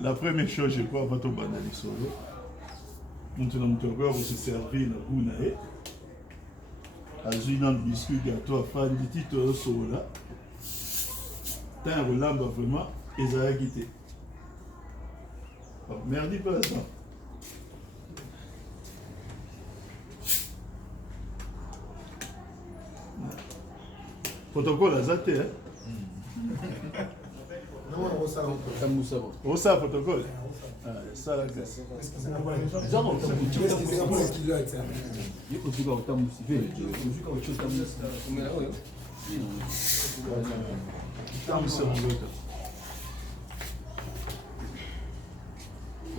La première chose, je crois, avant tout banali solo. Nous allons se servir dans le goût. Azui dans le biscuit gâteau à fan du titre solo là. T'as un lambe vraiment et ça a quitté. Merci pas ça. Protocole à Zate, hein? Non, on ça protocole. Ah, ça la classe.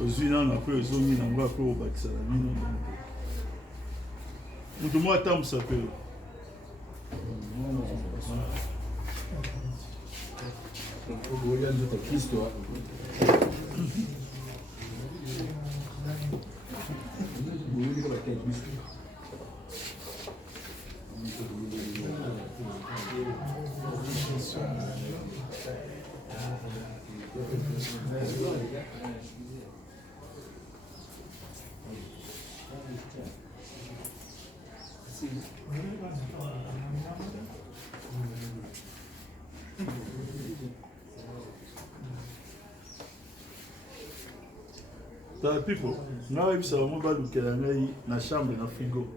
Aujourd'hui, on a pris les zones qui n'ont pas fait au bac. Tout le monde attend ça peut. T'as pipo, na yebi ça vraiment ba lukela ngai na chambre na frigo.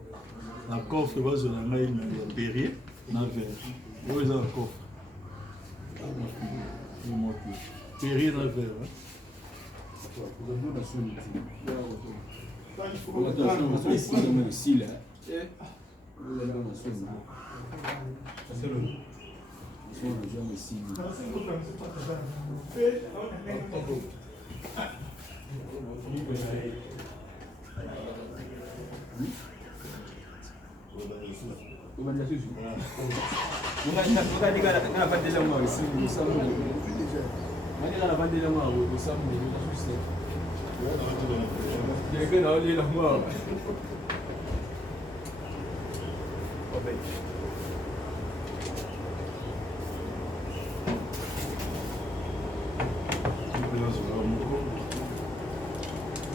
Na coffre bazo na ngai na Perrier na verre. Où est le coffre? Perrier na verre.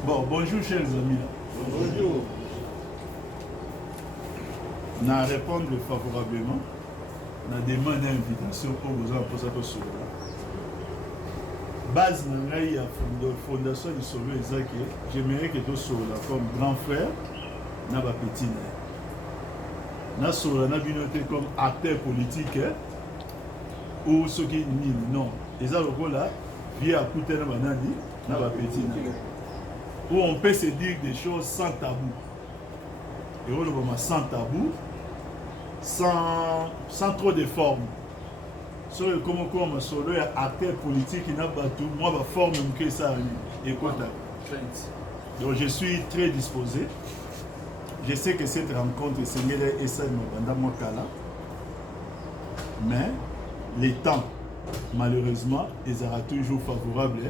Bon, bonjour chers amis. Bonjour. On a répondu favorablement. On a demandé une invitation pour vous en poser à ce base de la fondation du Solo Ezaki. J'aimerais que tout soit comme grand frère, n'a pas petit. N'a Solo n'a noté comme acteur politique ou ce qui non. Et ça le rôle là, via Kouté n'a pas petit. Où on peut se dire des choses sans tabou. Et on le voit sans tabou, sans trop de forme. Sur comme solo acteur politique qui n'a pas tout, moi ma forme que ça écoute. Donc je suis très disposé. Je sais que cette rencontre c'est et ça mais les temps malheureusement ils seront toujours favorables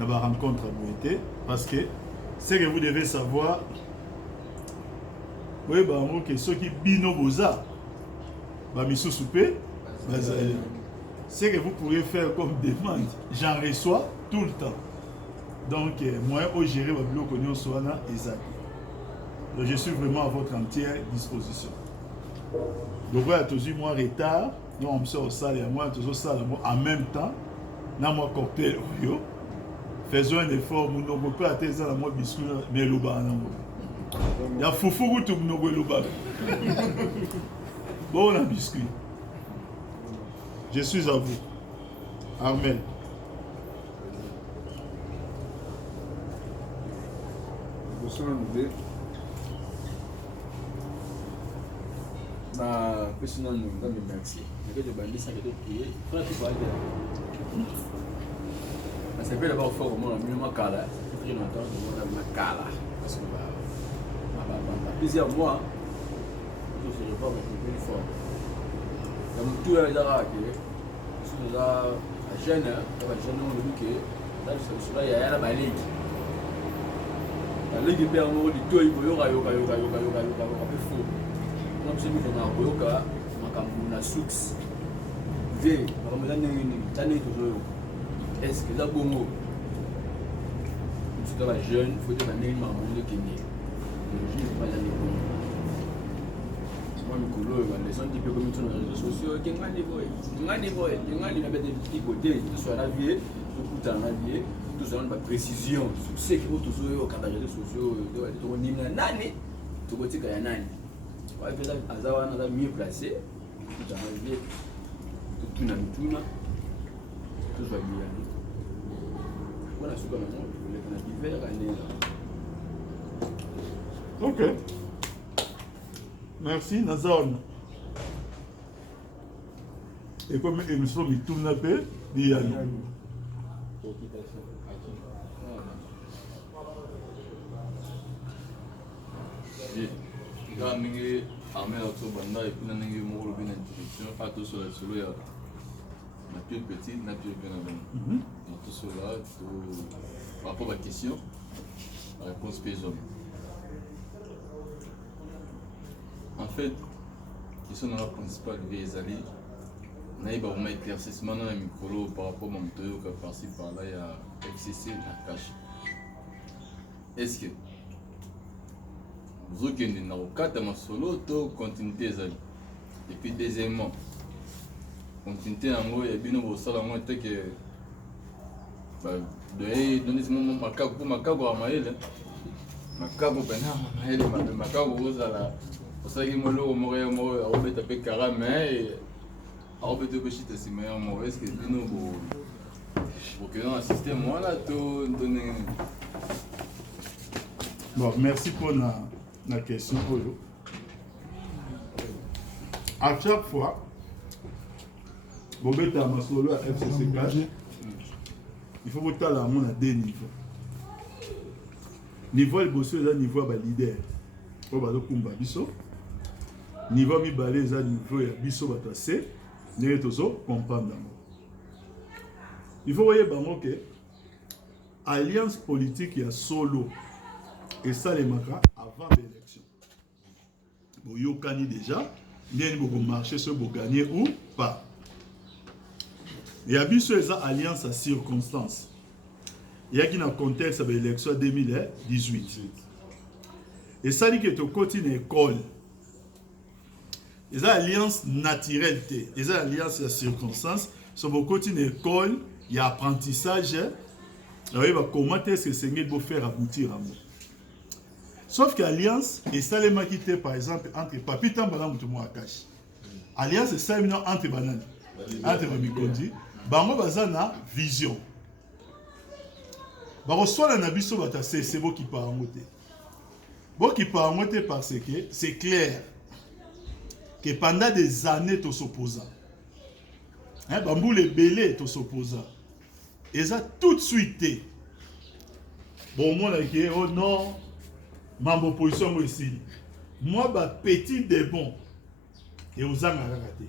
dans la rencontre à Boété parce que ce que vous devez savoir, oui, bah, que ceux qui bino boza, bah, miso soupé, bah, ce que vous pourrez faire comme demande, j'en reçois tout le temps. Donc, moi, au gérer, bah, bloc, on soit là, exact. Donc, je suis vraiment à votre entière disposition. Donc, voilà, toujours moi, retard, nous, on me sort au salle, et moi, toujours salle, en même temps, dans mon cocktail, faisons un effort, nous ne pouvons pas atteindre la mode biscuit, mais le bar. Il y a foufou tout le bar. Bon, on a biscuit. Je suis à vous. Amen. Personnellement, merci. Je vais demander ça, je vais prier. Ça fait d'abord fort au monde, mieux ma cala. Très longtemps, je vais ma cala. Parce que plusieurs mois, je ne sais pas, mais je suis fort. Donc, tout le monde je suis déjà jeune, on dit que là, il y a la ligue. La ligue est permis de tout, il y a faux. Donc, je suis venu à Soux. Est-ce que c'est bon mot? politique à la jeune, il faut que la même maman de Kenya. Je ne sais pas jamais comment. Moi, les gens qui peuvent communiquer sur les réseaux sociaux, qui ont des petits côtés, tout soit la vie, tout dans la vie, tout ça, on a précision. Ce qui vous tous au cadre des réseaux sociaux, tout le monde nani, tout le monde nani. Ouais, que ça, Azawa n'a mieux placé, tout dans la vie, tout n'a tout là, tout soit bien. Voilà ce qu'on a divers années là. Ok. Merci, Nazarone. Et comme émission, il tourne un peu, il y a quand ningué armé autour banda et puis ningué mort bien introduction à tout sur la solo ya na plus petite na plus bien avant tout cela tout par rapport à la question la réponse paysanne en fait question dans la principale des alliés naïba on a éclaircissement dans le micro par rapport à mon toyo qui par-ci par-là il y a FCC la cache est-ce que vous avez un avocate à solo, to continuité ezali. Et puis deuxièmement, continuité en gros, il y a bien au salon moi que de donner ce moment macaco macaco à maël, macaco bena maël, macaco aux ala. Pour ça que moi là au Montréal moi à obéter avec caramel et à obéter que chita si meilleur moi est-ce que bien au que dans un système moi là to donner. Bon, merci pour la question. À chaque fois, vous mettez à Masolo à FCC4, il faut voter à la main à deux niveaux. Niveau le bosseur est un niveau de leader. Pour le kumba biso. Niveau mi balé est un niveau de biso batase. N'est tozo comprendre. Il faut voir que alliance politique il y a solo. Et ça les marquera avant l'élection. Vous y avez déjà, vous marcher sur vous gagner ou pas. Il y a bien sûr les alliances à circonstances. Il y a qui dans le contexte de l'élection 2018. Et ça dit que tu continues l'école. Les alliances naturelles, les alliances à circonstances, sur vos continuer l'école, il y a apprentissage. Comment est-ce que c'est mieux de faire aboutir à moi? Sauf qu'Alliance est salement quitté par exemple entre Papi Tambala Moutoumou Akash. Alliance est salement entre Banane, entre Mikondi. Bango Bazana vision. Bango soit la Nabiso Bata c'est beau qui part en moté. Beau qui part en moté parce que c'est clair que pendant des années tu s'opposant. Bambou les belés tu s'opposant. Et ça tout de suite. Bon moi là qui oh non. Ma opposition ici. Moi, petit des bons. Et aux gens à rater.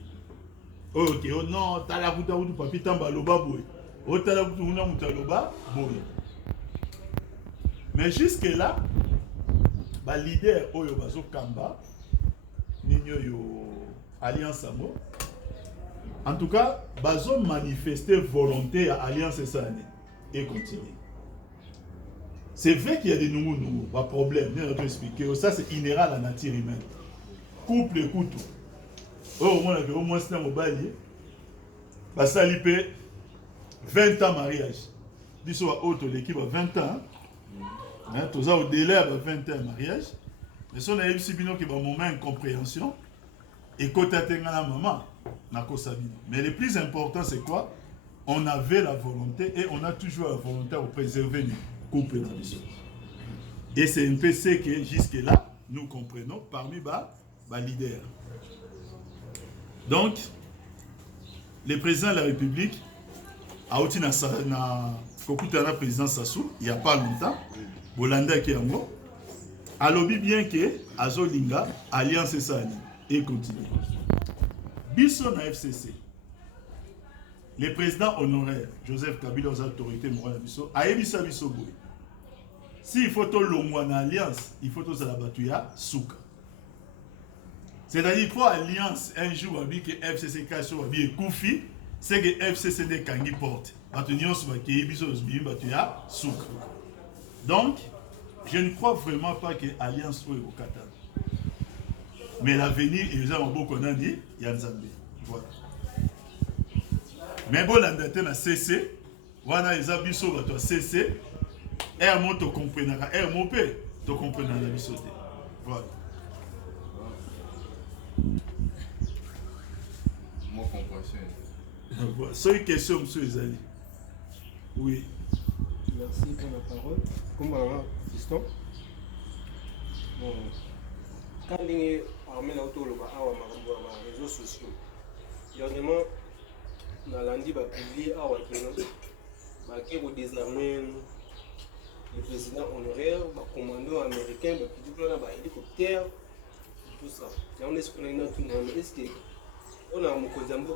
Ok, oh non, t'as la route à papi tambaloba boy. Oh, t'as la route à loba boy. Mais jusque-là, le leader Oyo Bazo Kamba, Nino yo Alliance Amo. En tout cas, Bazo manifester volonté à Alliance Sane et continuer. C'est vrai qu'il y a des nouveaux pas de problème, je vais expliquer. Ça, c'est inhérent à la nature humaine. Couple et couteau. Au moins, c'est un mobile. Ça lui fait 20 ans de mariage. Dis autre l'équipe a 20 ans. Tout ça au délai de 20 ans de mariage. Mais si on a eu qui va un moment d'incompréhension, et quand tu as la maman, mais le plus important, c'est quoi? On avait la volonté et on a toujours la volonté de préserver nous. Couple dans les choses. Et c'est un peu ce que jusque-là, nous comprenons parmi les leaders. Donc, le président de la République a aussi le président Sassou, il n'y a pas longtemps, Bolanda qui est en mot, a lobby bien que Azolinga, Alliance Sani, et continue. Bisson à FCC. Le président honoraire, Joseph Kabila, aux autorités morales, a évité Bisso Boy. S'il faut que l'on alliance, il faut que la battuya souka. C'est-à-dire qu'il faut alliance un jour avec que FCC Kasso avec Koufi, c'est que FCC n'est qu'un porte. Batunion sur qui Bisso Biim battuya souka. Donc, je ne crois vraiment pas que l'Alliance soit au Qatar. Mais l'avenir, ils ont beaucoup dit, il y a Nzambé. Voilà. Mais bon, l'andate a cessé. Voilà, ils ont biso bato cessé. Et à mon to comprendre, et à mon père, to comprendre la biso. Voilà. Moi, compassion. Voilà. C'est une question, monsieur Ezali. Oui. Merci pour la parole. Comment fiston? Bon. Quand on est armé dans tout le réseaux sociaux, il y a vraiment dans l'andi va publier à qui va désarmer le président honoraire, le commandant américain, le hélicoptère, tout ça. Il y a un esprit dans tout le monde. Est-ce que on a un Mokuzambo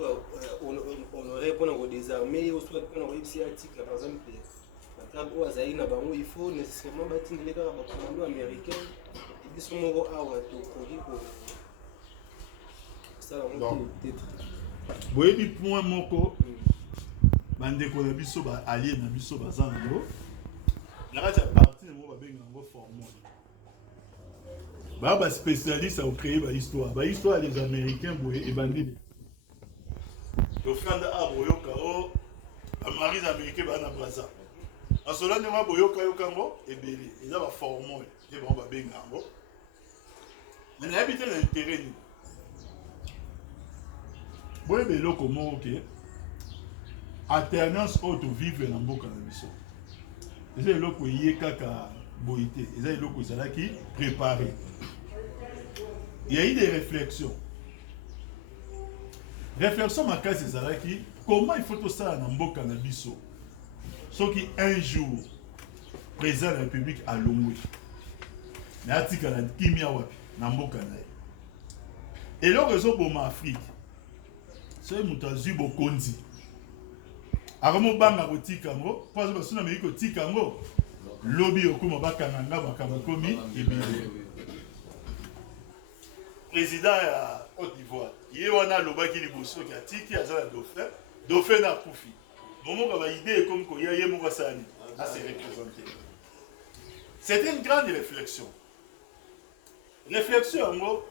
honoraire pour désarmer, ou soit pour un article par exemple. Il faut nécessairement bâtir les gars avec le commando américain et puis son mot à ça peut-être. Boye bi point moko bandeko na biso ba allié na biso baza nango na kati ya parti mo ba benga ngo formol ba spécialiste au créer ba histoire des américains boye et bandit le frère a boyoka o amaris américain ba na braza en cela ne ma boyoka yokango et belé ils ont formol et bon ba benga ngo na habité l'intérêt ni boye beloko moko ke alternance auto vivre na mboka na biso eza eloko ye kaka boye te eza eloko ezalaki préparé. Il y a eu des réflexions makasi ezalaki comment il faut tout ça na mboka na biso soki un jour président de la République alongwe mais atikala kimia wapi na mboka na ye eloko ezoboma Afrique soki moto azwi bokonzi akomobanga kotika yango mpo azo basuna meki kotika yango lobi okoma bakanganga makambo ekomi ebele. Président ya Côte d'Ivoire ye wana alobaki liboso ki atiki aza na dauphin na kufi momoka baide ekomi koya ye moko asani ase représenter. C'est une grande réflexion yango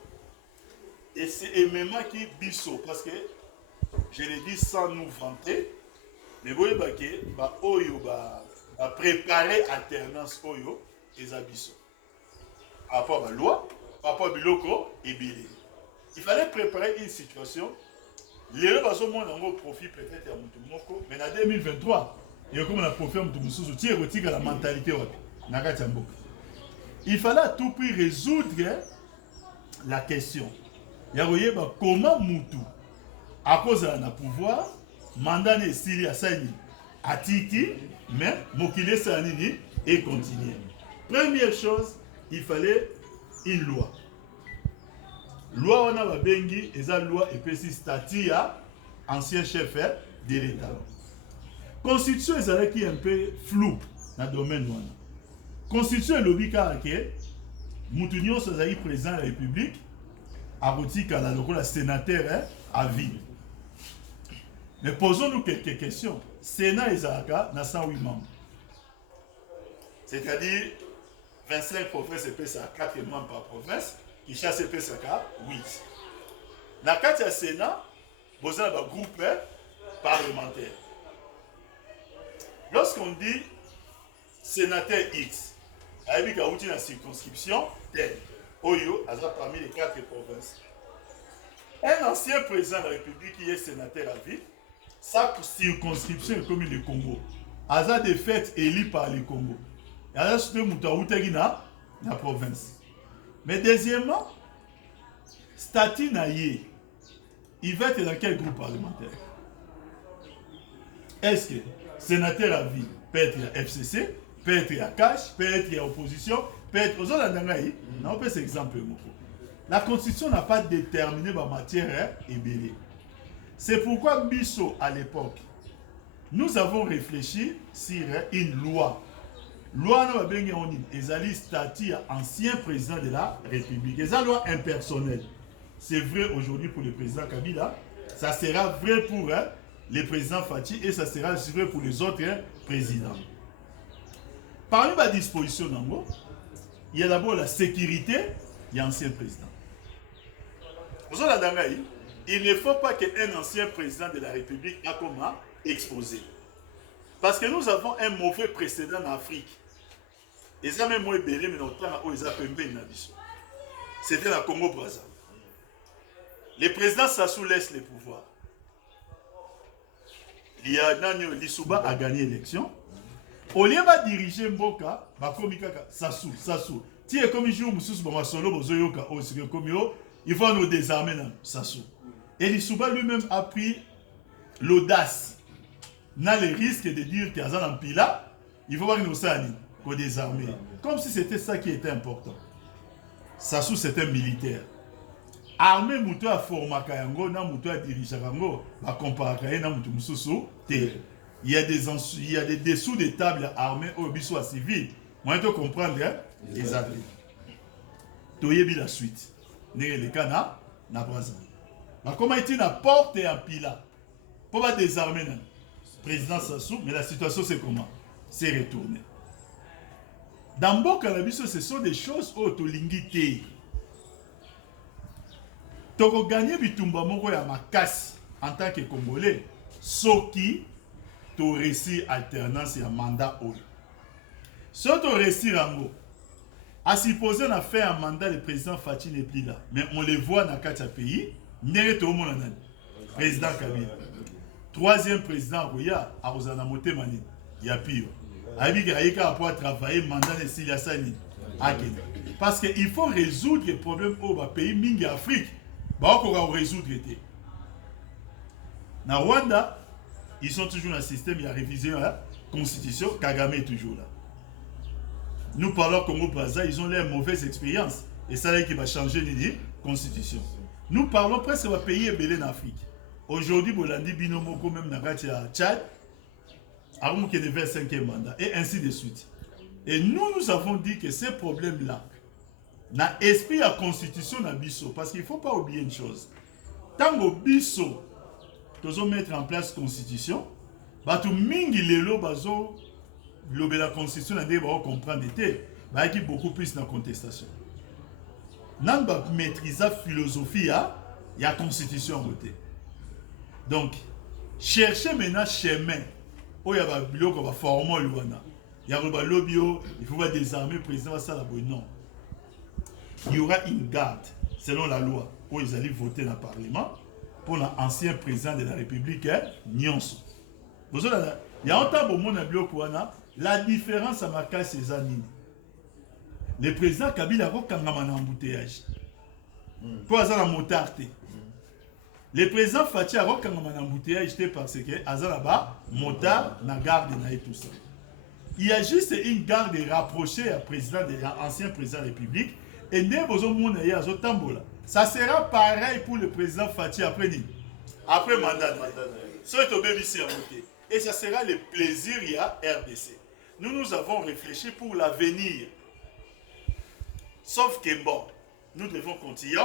ememaki biso parce que je le dis sans nous vanter mais boyebake ba oyo ba préparer alternance oyo eza biso par rapport à la loi, par rapport à biloko ebele. Il fallait préparer une situation les baso monde ngo profit peut-être ya mutu moko mais en 2023 il y a comme on a profit mutu mususu tie rotika la mentalité wapi na kati ya mboka. Il fallait à tout prix résoudre la question ya koyeba comment mutu à cause de la pouvoir mandat ne sili asani atiki mais mokile sanini et continuer. Première chose, il fallait une loi. Loi on a ba bengi eza loi epesi statut ya ancien chef de l'État. Constitution ezalaki un peu flou na domaine wana. Constitution elobi kaka ke mutu nyonso azali président de la République akotika la lokola sénateur à vie. Mais posons-nous quelques questions. Sénat ezalaka na 108 membres. C'est-à-dire 25 provinces et ça 4 membres par province, qui chasse et ça 8. Dans le cas du Sénat, vous avez un groupe parlementaire. Lorsqu'on dit sénateur X, il y a une circonscription telle, Oyo, parmi les 4 provinces. Un ancien président de la République qui est sénateur à vie, sa circonscription est comme le Congo. Aza de fait élu par le Congo. Et alors, c'est la province. Mais deuxièmement, statut naïe, il va être dans quel groupe parlementaire? Est-ce que sénateur à vie peut être à FCC, peut être à CACH, peut être à opposition, peut être aux autres naïe? Non, on peut cet exemple. La Constitution n'a pas déterminé ma matière ébélée. C'est pourquoi Bisso, à l'époque, nous avons réfléchi sur une loi. Loi na bengi oni ezali statut ancien président de la République. C'est une loi impersonnelle. C'est vrai aujourd'hui pour le président Kabila, ça sera vrai pour le président Fachi et ça sera vrai pour les autres présidents. Parmi les dispositions, il y a d'abord la sécurité de l'ancien président. Il ne faut pas qu'un ancien président de la République a comment exposé. Parce que nous avons un mauvais précédent en Afrique. Et ça même moi belé mais notre temps où ils appellent c'était la Congo-Brazzaville. Le président Sassou laisse le pouvoir. Il y a Nanyo Lissouba a gagné l'élection. Au lieu de diriger Mboka, Sassou. Si il y a comme jour il faut nous désarmer Sassou. Et Lissouba lui-même a pris l'audace, n'a le risque de dire qu'il y a un pila, il faut voir qu'on désarmer. Comme si c'était ça qui était important. Sassou c'était militaire. Armée Moutou a formé Kayango, na Moutou a dirigé Kayango, a comparé na Moutou Moussoussou. Il y a des dessous des tables armées au biso à civil. Moi je comprendre les athlètes. Toyebi la suite. N'est le cas na Brazzaville. Comment est-il na porte et un pila pour pas désarmer le président Sassou, mais la situation c'est comment? C'est retourné. Dans Mboka na biso, ce sont des choses autolingité. Toko gagné bitumba moko ya makasi en tant que Congolais, soki to réussi alternance ya mandat oyo. So to réussi rango. À supposer on a fait un mandat, le président Fachi n'est plus là, mais on le voit dans quatre pays. N'est tout le monde président Kabila. Troisième président Rouya, Arozana Motemani, il y a pire. Abika Aïka a travailler mandat de Siliasani. Parce qu'il faut résoudre les problèmes au pays Mingi Afrique. On va résoudre. Dans Rwanda, ils sont toujours dans le système, il y a révisé la constitution, Kagame est toujours là. Nous parlons Congo-Brazza, ils ont l'air mauvaise expérience. Et ça là qui va changer la constitution. Nous parlons presque d'un pays ébélé en Afrique. Aujourd'hui, Bolandi Binomoko, même dans le Tchad, avant qu'il y ait le 25e mandat, et ainsi de suite. Et nous avons dit que ces problèmes-là, dans l'esprit de la constitution de Bisso, parce qu'il ne faut pas oublier une chose. Tant que Bisso, nous allons mettre en place la constitution, tout mingi lelo bazo lobe la constitution na ndé ba comprendre était ba qui beaucoup plus dans contestation. Nan ba maîtriser la philosophie ya constitution côté. Donc chercher maintenant chemin où il y a ba biloko ba former luana. Il y a ba lobio, il faut pas désarmer le président ça la boy non. Il y aura une garde selon la loi où ils allaient voter dans le parlement pour l'ancien président de la République Nyonso. Il y a un temps où la différence à ma casse c'est Zanini. Le président Kabila a un embouteillage. Pour avoir la motarde. Le président Fachi a un embouteillage parce que Azalaba motard na garde et tout ça. Il y a juste une garde rapprochée à l'ancien président de la République et ne besoin de tambola. Ça sera pareil pour le président Fachi après mandat. Et ça sera le plaisir à RDC. Nous avons réfléchi pour l'avenir. Sauf que bon, nous devons continuer.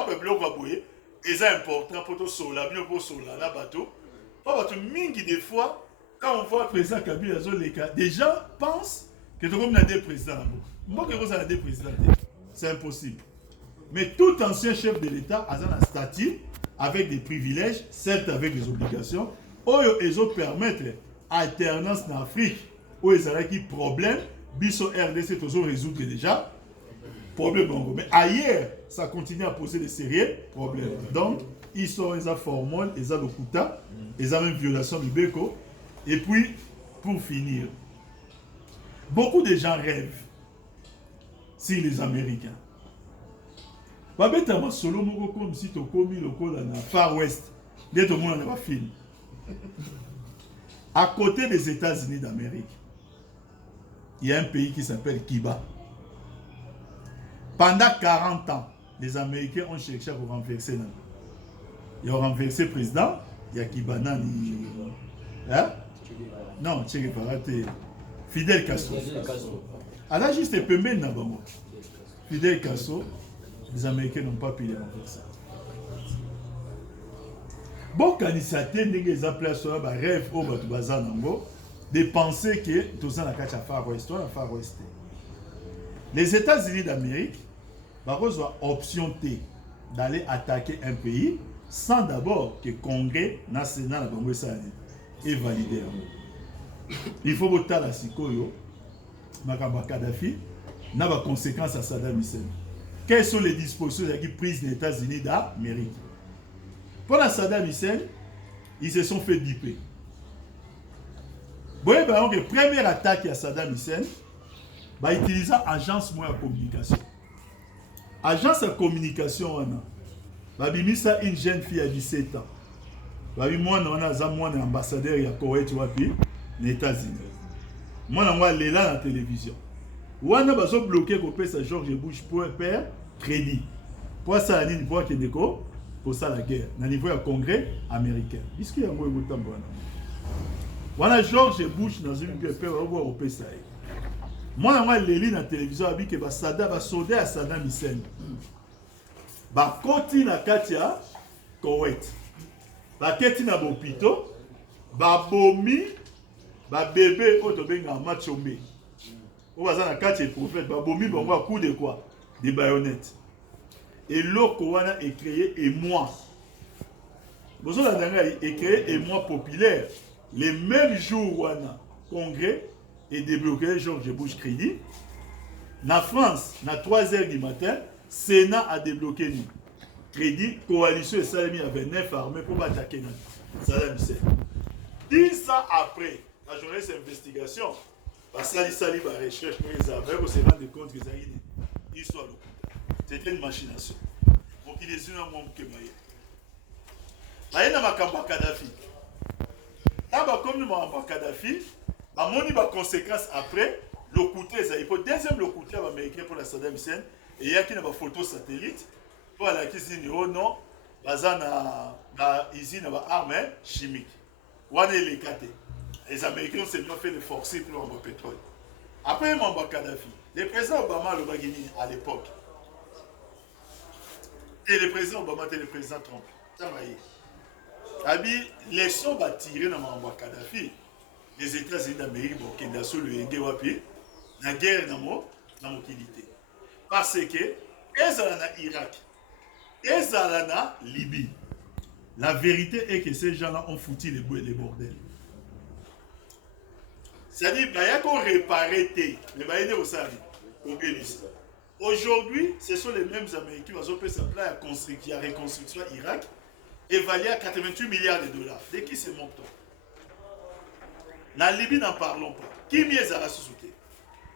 Et c'est important pour tout cela, pour cela, bateau. Des fois, quand on voit le président Kabila, des gens pensent que tu as des présidents. C'est impossible. Mais tout ancien chef de l'État a un statut avec des privilèges, certes avec des obligations, où ils ont permettre alternance en Afrique, où ils ont des problèmes, Bisso RDC toujours résoudre déjà problème. Mais ailleurs, ça continue à poser des sérieux problèmes. Donc, ils sont les formels, ils ont le Kuta, ils ont une violation du Beko. Et puis, pour finir, beaucoup de gens rêvent si les Américains. Babeta solo moko comme si tu commis le col dans Far West, dès tout le monde a film. À côté des États-Unis d'Amérique, il y a un pays qui s'appelle Kiba. Pendant 40 ans, les Américains ont cherché à renverser. Ils ont renversé le président, il y a Kiba Nani. Hein? Non, Che Guevara, Fidel Castro. Alors juste Pembe Nabamo. Fidel Castro. Les Américains n'ont pas pu les renverser. Bon, quand ils s'atteignent, ils appellent ça un rêve au Batoubaza Nango. de penser que tout ça n'a qu'à Far West, Far West. Les États-Unis d'Amérique, par contre, option T d'aller attaquer un pays sans d'abord que le Congrès national est validé. Il faut voter la Sikoyo, Makamba Kadhafi, n'a pas conséquence à Saddam Hussein. Quelles sont les dispositions prises des États-Unis d'Amérique? Pour la Saddam Hussein, ils se sont fait diper. Vous voyez, la première attaque à Saddam Hussein, utilisant agence de communication. Agence de communication, on a une jeune fille à 17 ans. On a un ambassadeur de Koweït les États-Unis. Moi, on a là la télévision. On a bloqué que George Bush pour faire crédit. Pour ça, il faut qu'il y ait pour ça la guerre. Au niveau du Congrès américain. Qu'est-ce qu'il y a on a George Bush dans une paix au PSA. Moi, on a l'élite dans la télévision que Saddam va sauver à Saddam Hussein. Ba koti na Katia Koweït. Ba keti na bopito. Ba bomi. Ba bébé otobenga machombe. On va na Katia prophète. Ba bomi bon va coup de quoi? Des baïonnettes. Et l'Okowana est créé émoi. Vous avez créé émoi populaire. Les mêmes jours où le Congrès est débloqué George Bush crédit. En France, à 3h du matin, le Sénat a débloqué le crédit. Coalition et Salami avaient 9 armées pour attaquer Saddam Hussein. 10 ans après la journée d'investigation, Sali va recherche pour les armées pour se rendre compte que c'est histoire. C'était une machination. Donc il est un monde qui est maillé. Là, il y a un Kadhafi. Comme nous avons Kadhafi, il y a des conséquences après. Le côté, il faut deuxième le côté américain pour la Saddam Hussein. Et il y a une photo satellite pour la question oh non, ils ont des armes chimiques. Les Américains ont seulement fait le forcer pour le pétrole. Après, il y a Kadhafi. Le président Obama à l'époque. Et le président Obama et le président Trump. Les sons va tirer dans le Kadhafi. Les États-Unis d'Amérique vont quitter le la guerre dans la mobilité. Parce que, ils sont en Irak, ils sont en Libye. La vérité est que ces gens-là ont foutu les bordels. C'est-à-dire, il y a qu'on réparer aujourd'hui, ce sont les mêmes Américains qui ont fait sa place à la reconstruction Irak, évaluée à 88 milliards de dollars. De qui c'est mon temps? La Libye, n'en parlons pas. Qui m'y est à la société?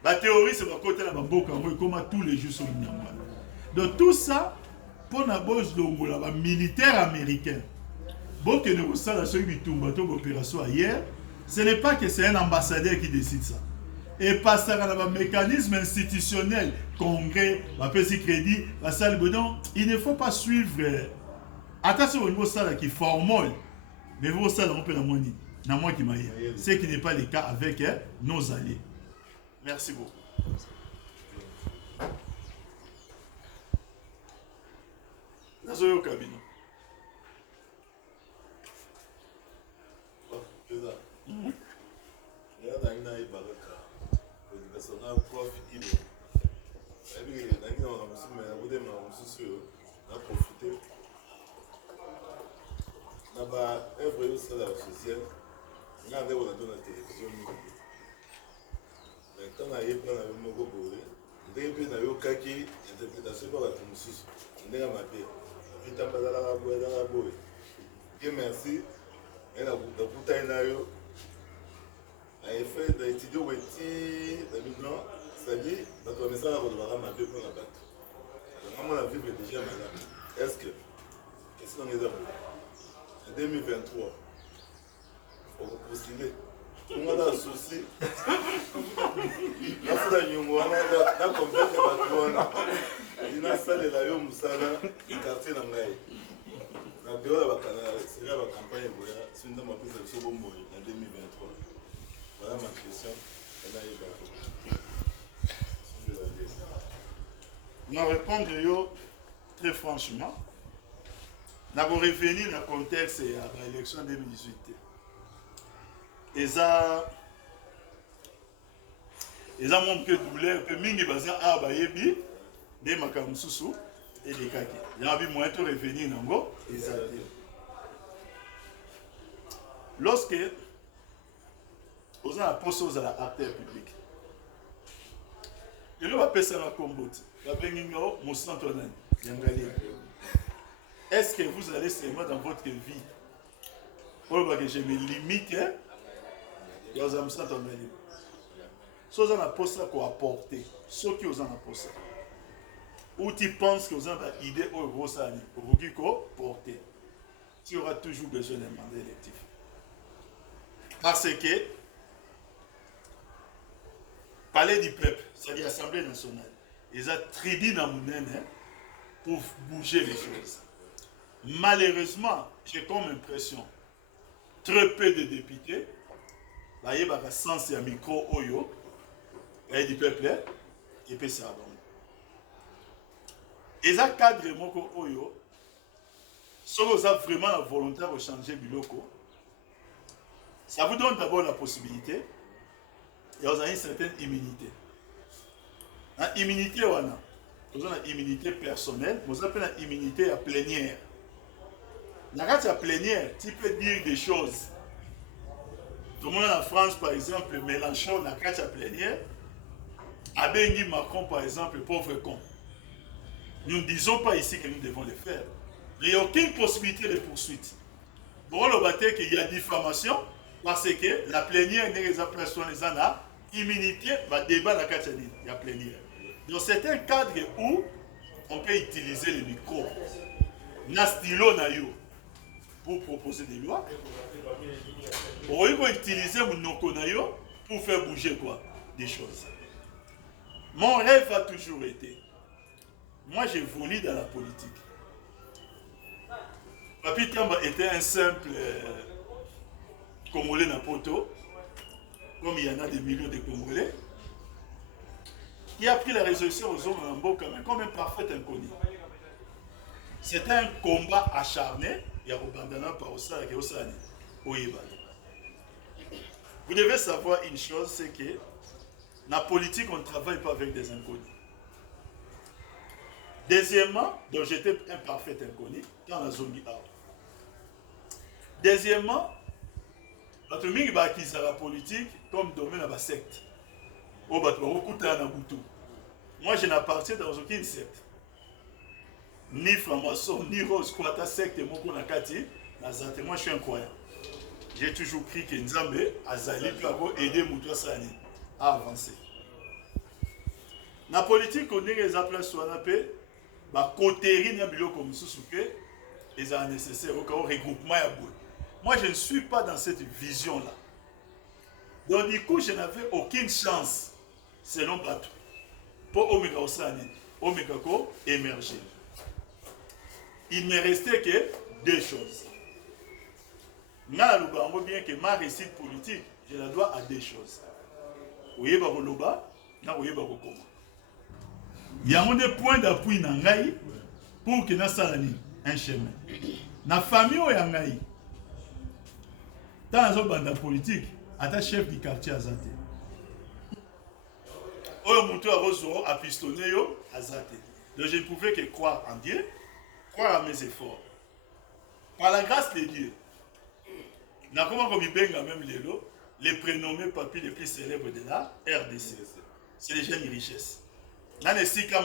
La théorie, c'est côté la boca, comme tous les jours sur le Niamouan. Donc tout ça, pour la bosse de militaire américain, bon que nous sommes sur l'opération hier, ce n'est pas que c'est un ambassadeur qui décide ça. Et parce qu'il y a un mécanisme institutionnel, congrès, crédit, il ne faut pas suivre. Attention au niveau ça qui formule, mais vous ça on peut la monnaie. Ce qui n'est pas le cas avec nos alliés. Merci beaucoup. Nazoyo Kabino. Quand on a eu un mot pour depuis na yo kaki interprétation par la commission ndenge mabe vitamba za la boye que merci et la puta ina yo a fait d'étudier weti maintenant c'est-à-dire la connaissance la va mabe pour la batte maman la vivre déjà madame est-ce que on est en 2023 on va postuler on a un souci. La fois où on a complèté la douane, il a salé la yom musala, quartier d'Angaï. La période c'est la campagne c'est une prise de second mot en 2023. Voilà ma question. Je vais répondre très franchement. Nous avons revenu dans le contexte de l'élection 2018. Et ça, eza mwa moke douleur mpe mingi baza awa bayebi nde makambo mosusu elekaki yango bi moyen to revenir nango eza te. Lorsque oza na poso ozala acteur public lelo bapesaka kombo ti babengi ngo mosantu ya nani ya Ngalia. Est-ce que vous allez seulement dans votre vie que je me limite ya ozala mosantu ya Ngalia so oza na posa koapporter soki oza na posa ou tu penses que oza na baidée oyo okosala nini okoki koporter, tu auras toujours besoin d'un mandat électif. Parce que Palais du peuple, c'est-à-dire l'Assemblée nationale, ils ont tribune à Mounene pour bouger les choses. Malheureusement, j'ai comme impression, très peu de députés, il y a un sens à micro oyo, Palais du peuple, et puis ça va. Ils ont cadre moko oyo, si vous avez vraiment la volonté de changer biloko, ça vous donne d'abord la possibilité. Et vous avez une certaine immunité. L'immunité, vous avez une immunité personnelle, vous avez une immunité à plénière. Dans la plénière, tu peux dire des choses. Tout le monde en France, par exemple, Mélenchon, dans la plénière, Abengi Macron, par exemple, pauvre con. Nous ne disons pas ici que nous devons le faire. Il n'y a aucune possibilité de poursuite. Bon, on va dire qu'il y a diffamation parce que la plénière n'est pas personne immunité, va débat la Katani, il y a plénière. Donc c'est un cadre où on peut utiliser le micro, na stylo na yo, pour proposer des lois. On peut utiliser mon noko na yo pour faire bouger quoi, des choses. Mon rêve a toujours été, moi j'ai voulu dans la politique. Papi Tamba était un simple Congolais Napoto, comme il y en a des millions de Congolais, qui a pris la résolution aux hommes en Mboka, mais comme un parfait inconnu. C'était un combat acharné, il y a Robandana Parosa et Osani, Oyeba. Vous devez savoir une chose, c'est que dans la politique, on ne travaille pas avec des inconnus. Deuxièmement, donc j'étais un parfait inconnu dans la zone du Havre. Deuxièmement, notre mingi ba akisa la politique comme domaine à la secte. Moi, je n'appartiens dans aucune secte. Ni franc-maçon, ni rose, quoi, secte, moi, je suis un croyant. J'ai toujours cru que Nzambe Azali peut aider Moutoua Sani à avancer. Dans la politique, on est les appels sur la paix, bah, côté n'a bilo comme sous-souké, et ça nécessaire au regroupement à bout. Moi, je ne suis pas dans cette vision-là. Donc, du coup, je n'avais aucune chance, selon Batou, pour Omega Osani, Omega Ko émerger. Il ne me restait que deux choses. Bien que ma réussite politique, je la dois à deux choses. Oyeba Koloba, na Oyeba Kokoma. Il y a un point d'appui dans Ngaï pour que nous salani un chemin. Na famille Oyangaï, dans la bande politique, à chef du quartier Azate. Oyo Moutou Arozo a pistonné Azate. Donc je ne pouvais que croire en Dieu, croire à mes efforts. Par la grâce de Dieu, n'a comment comme même les prénommés papis les plus célèbres de la RDC. C'est les jeunes richesses. Dans les six cas,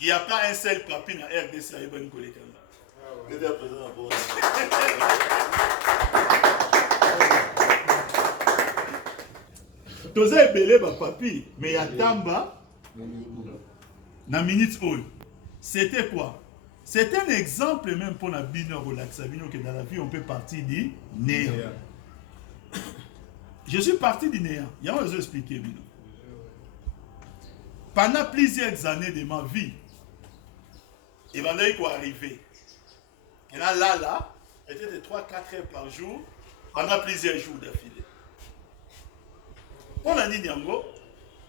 il n'y a pas un seul papi dans la RDC à Ibani Kolekanga. Tous les belés papi, mais il y a Tamba na minute old. C'était quoi? C'est un exemple même pour la bino relaxabino que dans la vie on peut partir du néant. Je suis parti du néant. Il y a un raison expliqué bino. Pendant plusieurs années de ma vie, il va arriver. Et là, était de 3-4 heures par jour pendant plusieurs jours d'affilée. On a dit Nyango,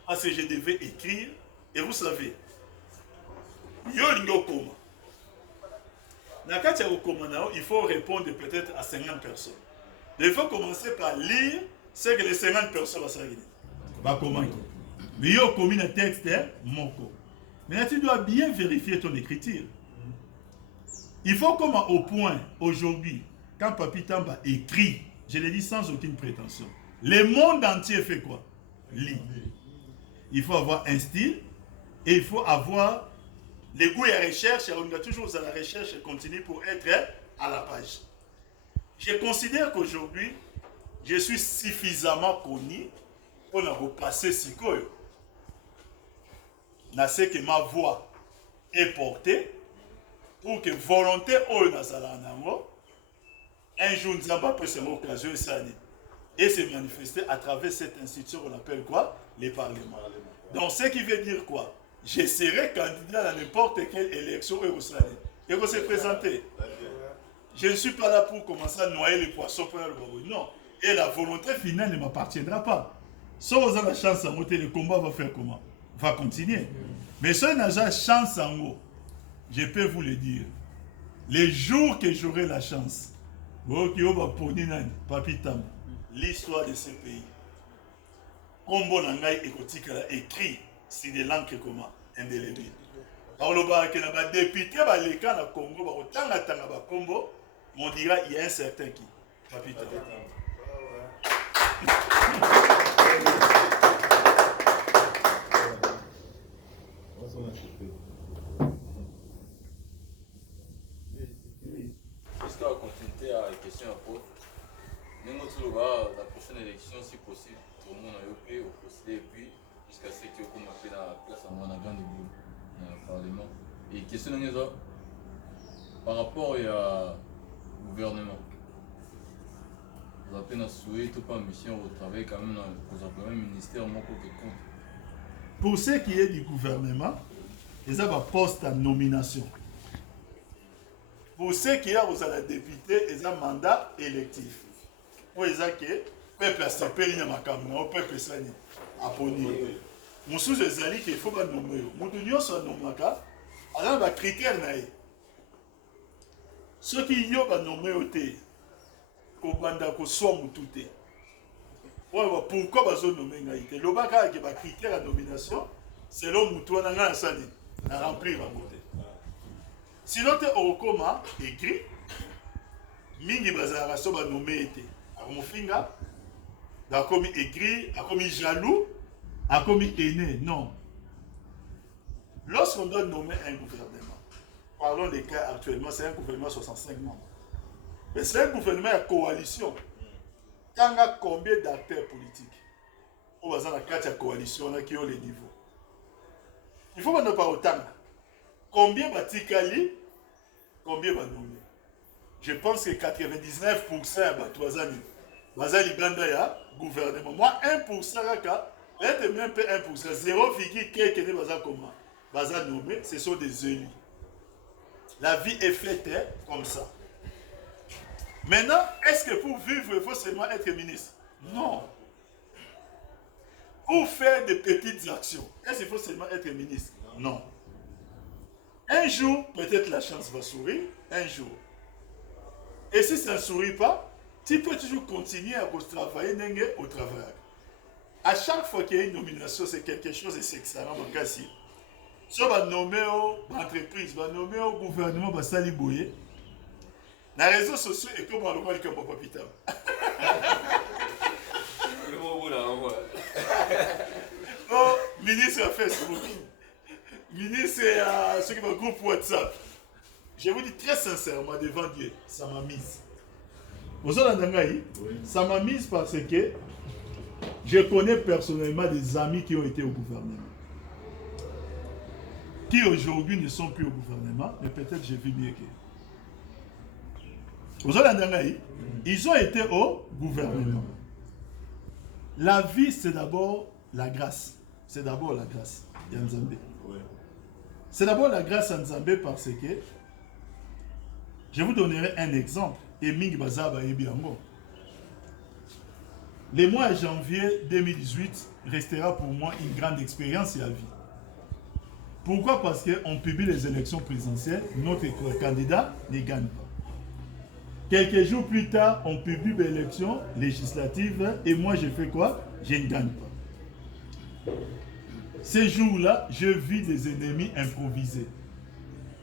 parce que je devais écrire, et vous savez, il faut répondre peut-être à 50 personnes. Il faut commencer par lire c'est que les 50 personnes vont comment. Mais il y a commis un texte, moko. Mais tu dois bien vérifier ton écriture. Il faut comme au point, aujourd'hui, quand Papi Tamba écrit, je l'ai dit sans aucune prétention, le monde entier fait quoi? Lit. Il faut avoir un style et il faut avoir les goûts et la recherche. On doit toujours à la recherche continue pour être à la page. Je considère qu'aujourd'hui, je suis suffisamment connu pour ne repasser si quoi. Je sais que ma voix est portée pour que volonté au Nazalanango, un jour nous avons pas cette occasion et se manifester à travers cette institution qu'on appelle quoi? Les parlements. Donc ce qui veut dire quoi? Je serai candidat à n'importe quelle élection et vous se présenter. Je ne suis pas là pour commencer à noyer les poissons pour le bobo. Non. Et la volonté finale ne m'appartiendra pas. Si vous avez la chance à monter, le combat va faire comment? Va continuer. Mais si vous avez la chance en haut, je peux vous le dire. Les jours que j'aurai la chance, l'histoire de ce pays, Kombo Nangai Ekotika écrit si des langues comment indélébile. Alors le député baleka na Congo ba otanga tanga ba Kombo, on dira il y a un certain qui Papi Tamba. Juste à continuer à la question à propos. La prochaine élection, si possible, tout le monde a eu au poster et puis jusqu'à ce qu'on appelle la place à mon agent de boule dans le Parlement. Et question par rapport au gouvernement. Vous avez peine à souhaiter tout pas mission au travail quand même dans le ministère mon côté compte. Pour ce qui est du gouvernement, ils ont un poste à nomination. Pour ce qui est aux députés, ils ont un mandat électif. Pour les gens qui peuple a séparé dans ma caméra, peuple sani aponi. Mon sous les alliés qu'il faut pas nommer. Mon union soit nommé alors un critère naï. Ceux qui y ont pas nommé au thé, qu'au banda qu'au soit moutouté. Pourquoi pas nommer naïté? Le baka qui va critère à nomination, c'est l'homme moutou n'a pas sani, n'a rempli la côté. Sinon tu es au coma écrit, mingi bazara so ba nommé été. Mon finger, a commis aigri, a commis jaloux, a commis aîné. Non. Lorsqu'on doit nommer un gouvernement, parlons des cas actuellement, c'est un gouvernement 65 membres. Mais c'est un gouvernement à coalition. Quand il y a combien d'acteurs politiques? On va dans la carte de coalition qui ont les niveaux. Il faut ne pas autant. Combien va Tikali? Combien va nommer? Je pense que 99% va Toazani. Bazali Ganda ya gouvernement. Moi 1% raka, peut-être même pas 1%, 0,quelque ne baza comment. Baza nommé, ce sont des élus. La vie est faite comme ça. Maintenant, est-ce que pour vivre, il faut seulement être ministre? Non. Pour faire des petites actions, est-ce qu'il faut seulement être ministre? Non. Un jour, peut-être la chance va sourire, un jour. Et si ça ne sourit pas, tu peux toujours continuer à travailler au travail. À chaque fois qu'il y a une nomination, c'est quelque chose de sexuellement cassé. Si on va nommer aux entreprises, on va nommer au gouvernement, on va s'alibouiller. Les réseaux sociaux, et comme on le voit, comme Papa Pitam. Oh, ministre à Facebook, ministre à ceux qui vont groupe WhatsApp. Je vous dis très sincèrement devant Dieu, ça m'a mise. Vous savez, ça m'a mise parce que je connais personnellement des amis qui ont été au gouvernement. Qui aujourd'hui ne sont plus au gouvernement, mais peut-être j'ai vu mieux que. Vous savez, ils ont été au gouvernement. La vie, c'est d'abord la grâce. C'est d'abord la grâce. C'est d'abord la grâce à Nzambé parce que je vous donnerai un exemple. Et Ming Bazaba et Biango. Le mois de janvier 2018 restera pour moi une grande expérience et à vie. Pourquoi? Parce qu'on publie les élections présidentielles, notre candidat ne gagne pas. Quelques jours plus tard, on publie l'élection législative et moi je fais quoi? Je ne gagne pas. Ces jours-là, je vis des ennemis improvisés.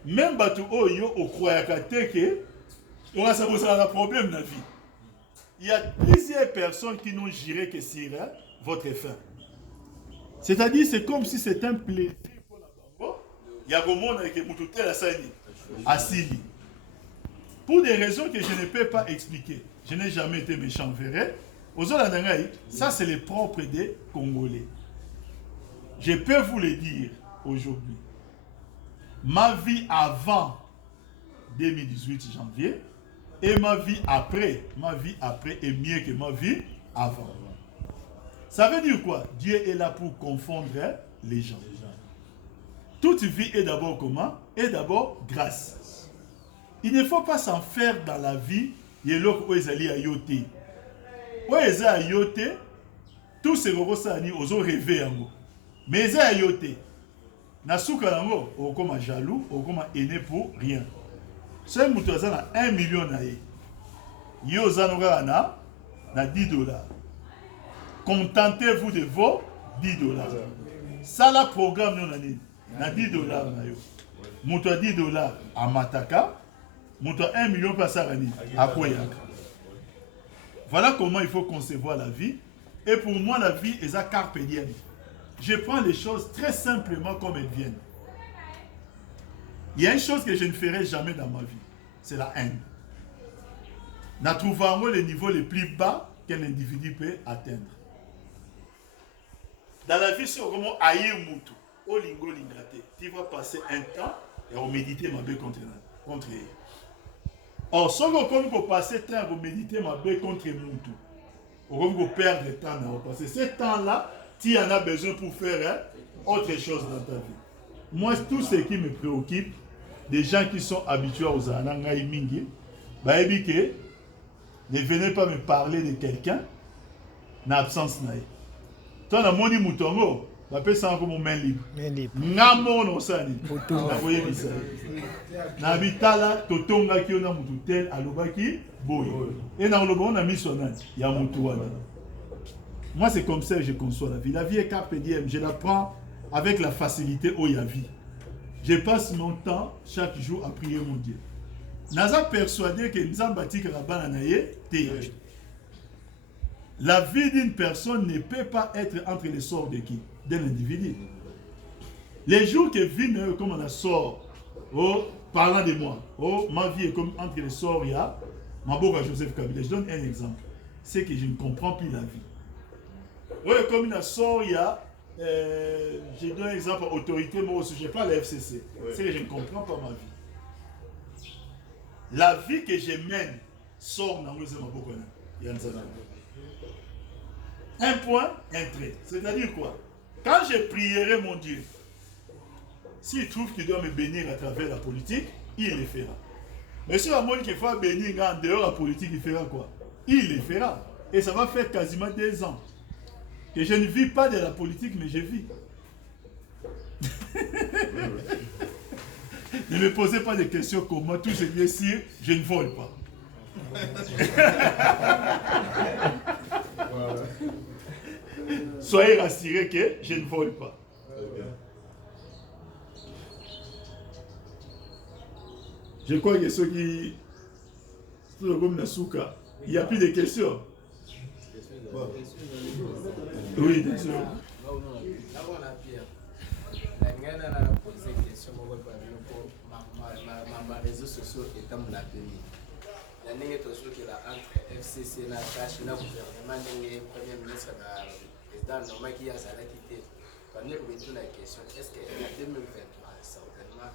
Même Batu Oyo, au Kroyakate, on a un problème dans la vie. Il y a plusieurs personnes qui n'ont géré que sur votre fin. C'est-à-dire, c'est comme si c'était un plaisir pour la banque. Il y a un monde avec Moutouté Assili. Pour des raisons que je ne peux pas expliquer. Je n'ai jamais été méchant envers eux. Ça, c'est le propre des Congolais. Je peux vous le dire aujourd'hui. Ma vie avant 2018 janvier et ma vie après est mieux que ma vie avant. Ça veut dire quoi? Dieu est là pour confondre les gens. Toute vie est d'abord comment? Est d'abord grâce. Il ne faut pas s'en faire dans la vie. Il y a l'autre où ils allaient à yoté. Où ils allaient à yoté, tout ce que vous avez rêvé en vous. Mais ils allaient à yoté. Nasuka nango, ou comme jaloux, ou comme aîné pour rien. C'est un mouton à 1 million naïe. Yo zanoga na 10 dollars. Contentez-vous de vos 10 dollars. Ça la programme na 10 dollars. Mouton 10 dollars à Mataka. Mouton 1 million pas ça à Koyaka. Voilà comment il faut concevoir la vie. Et pour moi, la vie est à carpe diem. Je prends les choses très simplement comme elles viennent. Il y a une chose que je ne ferai jamais dans ma vie. C'est la haine. Nous trouvons le niveau le plus bas qu'un individu peut atteindre. Dans la vie, si on commence à haïr Moutou, au lingo lingate, tu vas passer un temps et on méditer ma bête contre elle. Or, si on peut passer un temps et méditer ma bête contre Moutou, on peut perdre le temps. Parce que ce temps-là, tu en as besoin pour faire autre chose dans ta vie. Moi, tout ce qui me préoccupe, des gens qui sont habitués aux Anangaï Mingi, ne venez pas me parler de quelqu'un en absence. Toi, na moni moutongo, je peux ça comme main libre. Ngamo no sani. Na voyez ça. Na bitala totonga ki ona mututel alobaki boy. Et na lobo na missionnaire, il y a mutuana. Moi, c'est comme ça que je conçois la vie. La vie est carpe diem. Je la prends avec la facilité où il y a vie. Je passe mon temps chaque jour à prier mon Dieu. Naza persuadé que Nzambati Karabana naye te. La vie d'une personne ne peut pas être entre les sorts de qui? D'un individu. Les jours que viennent comme on a sort, oh, parlant de moi, oh, ma vie est comme entre les sorts, il y a Maboka Joseph Kabila. Je donne un exemple. C'est que je ne comprends plus la vie. Oui, comme il y a sort, il y a, je donne un exemple, autorité, moi aussi, je n'ai pas la FCC. Oui. C'est que je ne comprends pas ma vie. La vie que je mène sort dans le Maboka. Un point, un trait. C'est-à-dire quoi? Quand je prierai mon Dieu, s'il trouve qu'il doit me bénir à travers la politique, il le fera. Mais si la monde qui fait bénir en dehors de la politique, il fera quoi? Il le fera. Et ça va faire quasiment 2 ans que je ne vis pas de la politique, mais je vis. Ne me posez pas de questions comme moi, tout ce qui est si je ne vole pas. Soyez rassurés que je ne vole pas. Je crois que ceux qui sont comme Nasuka, il n'y a plus de questions. Oui, bien sûr. Réseaux sociaux étant mon appelé. La ligne toujours qui est entre FCC et la tâche, le gouvernement, le premier ministre, le président normal qui a sa quitté. Quand nous mettons la question, est-ce que la 2023, certainement,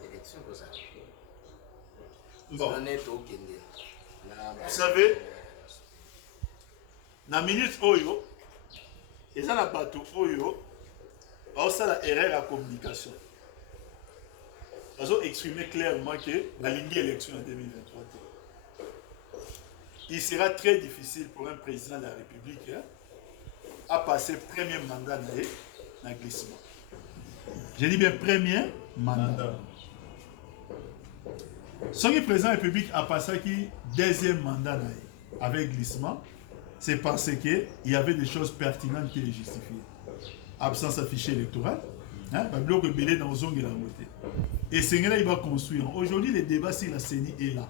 l'élection vous a fait? Bon. Vous savez, dans la minute Oyo, et ça la bateau Oyo, ça la erreur à communication. Ils ont exprimé clairement que la ligne d'élection en 2023, il sera très difficile pour un président de la République à passer premier mandat dans le glissement. Je dis bien premier mandat. Ce qui président République a passé qui deuxième mandat avec glissement, c'est parce qu'il y avait des choses pertinentes qui les justifiaient. Absence affichée électorale, le bloc belé dans zone de la montée. Et c'est là il va construire. Aujourd'hui, le débat sur la CENI est là.